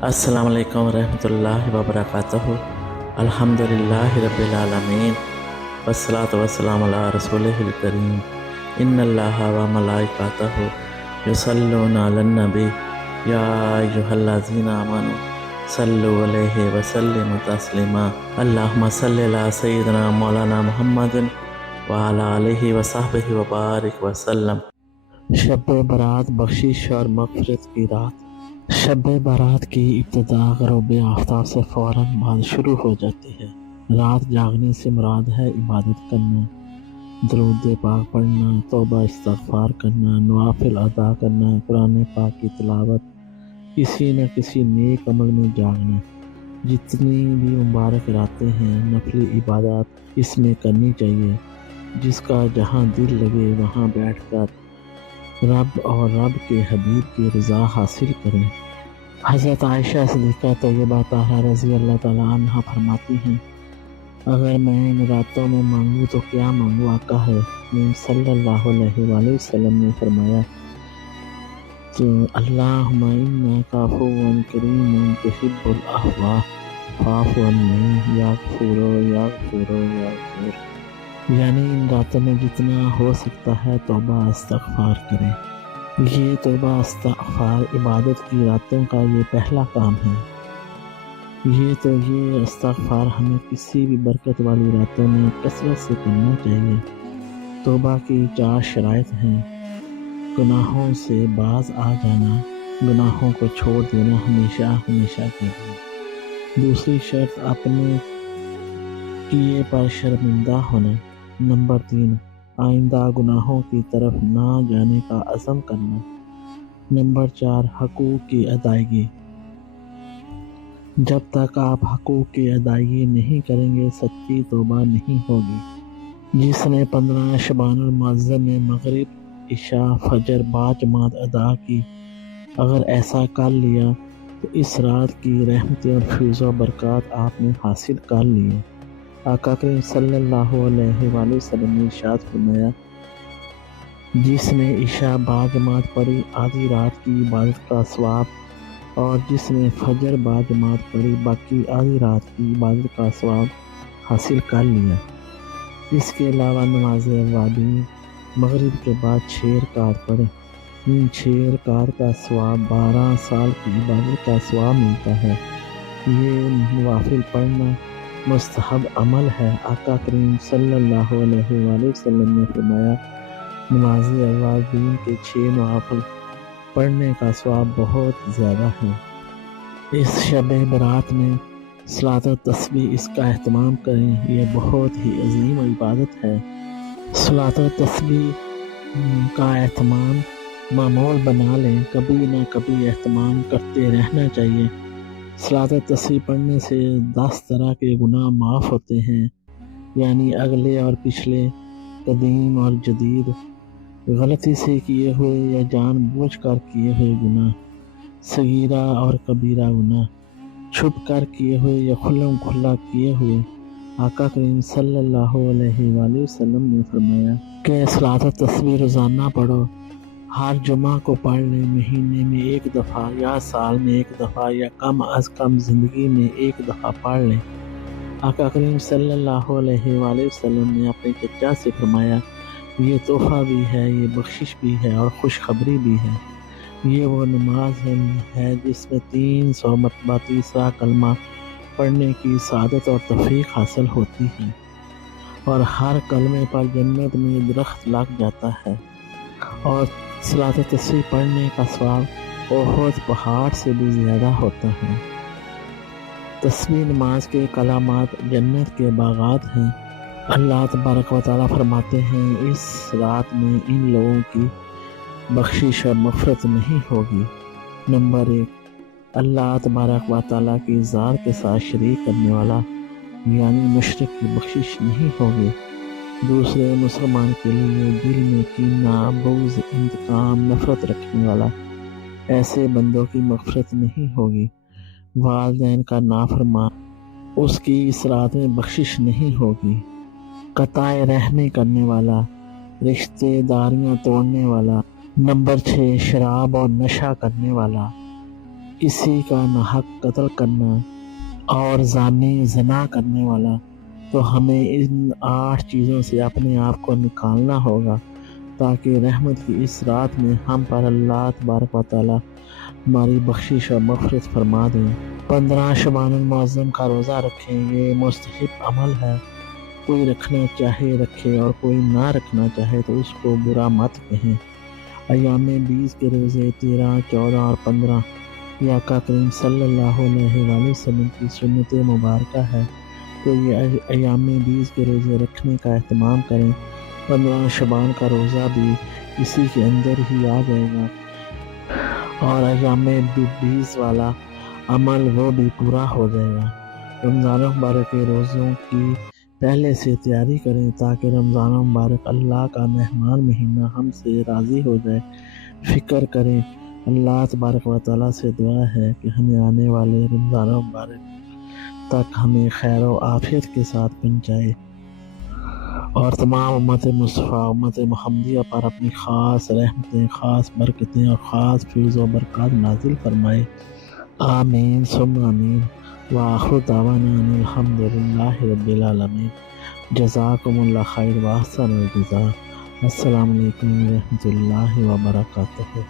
السلام علیکم ورحمۃ اللہ وبرکاتہ۔ الحمدللہ رب العالمین والصلاۃ والسلام علی رسولہ الکریم۔ ان اللہ و ملائکتہ یصلون علی النبی یا ایھا الذین آمنوا صلوا علیہ وسلموا تسلیما۔ اللہم صلی علی سیدنا مولانا محمد وعلی آلہ وصحبہ وبارک وسلم۔ شب برات بخشش اور مغفرت کی رات۔ شب برات کی ابتدا غروب آفتاب سے فوراً بعد شروع ہو جاتی ہے۔ رات جاگنے سے مراد ہے عبادت کرنا، درود پاک پڑھنا، توبہ استغفار کرنا، نوافل ادا کرنا، قرآن پاک کی تلاوت، کسی نہ کسی نیک عمل میں جاگنا۔ جتنی بھی مبارک راتیں ہیں، نفلی عبادات اس میں کرنی چاہیے۔ جس کا جہاں دل لگے وہاں بیٹھ کر رب اور رب کے حبیب کی رضا حاصل کریں۔ حضرت عائشہ صدیقہ طیبہ طاہرہ رضی اللہ تعالیٰ عنہ فرماتی ہیں، اگر میں ان راتوں میں مانگوں تو کیا مانگوں؟ آقا ہے صلی اللہ علیہ وآلہ وسلم نے فرمایا تو اللہم انک عفو کریم تحب العفو فاعف عنی یا غفور یا غفور یا غفور، یعنی ان راتوں میں جتنا ہو سکتا ہے توبہ استغفار کریں۔ یہ توبہ استغفار عبادت کی راتوں کا یہ پہلا کام ہے۔ یہ استغفار ہمیں کسی بھی برکت والی راتوں میں کثرت سے کرنا چاہیے۔ توبہ کی 4 شرائط ہیں: گناہوں سے باز آ جانا، گناہوں کو چھوڑ دینا ہمیشہ ہمیشہ کے لیے۔ دوسری شرط اپنے کیے پر شرمندہ ہونا۔ نمبر 3 آئندہ گناہوں کی طرف نہ جانے کا عزم کرنا۔ نمبر 4 حقوق کی ادائیگی۔ جب تک آپ حقوق کی ادائیگی نہیں کریں گے سچی توبہ نہیں ہوگی۔ جس نے 15 شعبان المعظم میں مغرب، عشاء، فجر باجماعت ادا کی، اگر ایسا کر لیا تو اس رات کی رحمتیں اور فیض و برکات آپ نے حاصل کر لیے۔ آقا کریم صلی اللہ علیہ وآلہ وسلم نے ارشاد فرمایا، جس نے عشاء باجماعت پڑھی آدھی رات کی عبادت کا ثواب، اور جس نے فجر باجماعت پڑھی باقی آدھی رات کی عبادت کا ثواب حاصل کر لیا۔ اس کے علاوہ نماز اوابین مغرب کے بعد 6 رکعت پڑھیں۔ ان 6 رکعت کا ثواب 12 سال کی عبادت کا ثواب ملتا ہے۔ یہ نوافل پڑھنا مستحب عمل ہے۔ آقا کریم صلی اللہ علیہ وآلہ وسلم نے فرمایا، نماز اوابین کے 6 نوافل پڑھنے کا ثواب بہت زیادہ ہے۔ اس شب برات میں صلاۃ و تسبیح اس کا اہتمام کریں، یہ بہت ہی عظیم عبادت ہے۔ صلاۃ و تسبیح کا اہتمام معمول بنا لیں، کبھی نہ کبھی اہتمام کرتے رہنا چاہیے۔ صلاۃ و تسبیح پڑھنے سے 10 طرح کے گناہ معاف ہوتے ہیں، یعنی اگلے اور پچھلے، قدیم اور جدید، غلطی سے کیے ہوئے یا جان بوجھ کر کیے ہوئے گناہ، صغیرہ اور کبیرہ گناہ، چھپ کر کیے ہوئے یا کھلم کھلا کیے ہوئے۔ آقا کریم صلی اللہ علیہ وآلہ وسلم نے فرمایا کہ صلاۃ و تسبیح روزانہ پڑھو، ہر جمعہ کو پڑھ لیں، مہینے میں 1 دفعہ یا سال میں 1 دفعہ یا کم از کم زندگی میں 1 دفعہ پڑھ لیں۔ آقا کریم صلی اللہ علیہ وآلہ وسلم نے اپنے چچا سے فرمایا، یہ تحفہ بھی ہے، یہ بخشش بھی ہے اور خوشخبری بھی ہے۔ یہ وہ نماز ہے جس میں 300 مرتبہ تیسرا کلمہ پڑھنے کی سعادت اور توفیق حاصل ہوتی ہے، اور ہر کلمے پر جنت میں درخت لگ جاتا ہے، اور صلاۃ و تسبیح پڑھنے کا ثواب احد پہاڑ سے بھی زیادہ ہوتا ہے۔ تسبیح نماز کے کلمات جنت کے باغات ہیں۔ اللہ تبارک و تعالیٰ فرماتے ہیں، اس رات میں ان لوگوں کی بخشش اور مغفرت نہیں ہوگی۔ نمبر 1 اللہ تبارک و تعالیٰ کی ذات کے ساتھ شریک کرنے والا، یعنی مشرک کی بخشش نہیں ہوگی۔ دوسرے مسلمان کے لیے دل میں کینہ، بغض، انتقام، نفرت رکھنے والا، ایسے بندوں کی مغفرت نہیں ہوگی۔ والدین کا نافرمان، اس کی اس رات میں بخشش نہیں ہوگی۔ قطع رحمی کرنے والا، رشتے داریاں توڑنے والا۔ نمبر 6 شراب اور نشہ کرنے والا، کسی کا ناحق قتل کرنا اور زانی زنا کرنے والا، تو ہمیں ان 8 چیزوں سے اپنے آپ کو نکالنا ہوگا تاکہ رحمت کی اس رات میں ہم پر اللہ تبارک و تعالیٰ ہماری بخشش اور مغفرت فرما دیں۔ 15 شعبان المعظم کا روزہ رکھیں، یہ مستحب عمل ہے۔ کوئی رکھنا چاہے رکھے اور کوئی نہ رکھنا چاہے تو اس کو برا مت کہیں۔ ایام 20 کے روزے 13، 14 اور 15 یہ آقا کریم صلی اللہ علیہ وآلہ وسلم کی سنت مبارکہ ہے، تو یہ ایام 20 کے روزے رکھنے کا اہتمام کریں۔ 15 شعبان کا روزہ بھی اسی کے اندر ہی آ جائے گا اور ایام 20 والا عمل وہ بھی پورا ہو جائے گا۔ رمضان مبارک کے روزوں کی پہلے سے تیاری کریں تاکہ رمضان مبارک اللہ کا مہمان مہینہ ہم سے راضی ہو جائے۔ فکر کریں، اللہ تبارک و تعالیٰ سے دعا ہے کہ ہمیں آنے والے رمضان مبارک تک ہمیں خیر و عافیت کے ساتھ پہنچائے اور تمام امت مصطفیٰ امت محمدیہ پر اپنی خاص رحمتیں، خاص برکتیں اور خاص فیض و برکات نازل فرمائے۔ آمین ثم آمین۔ وآخر دعوانا ان الحمد للہ رب العالمین۔ جزاکم اللہ خیر و احسن الجزاء۔ السلام علیکم ورحمۃ اللہ وبرکاتہ۔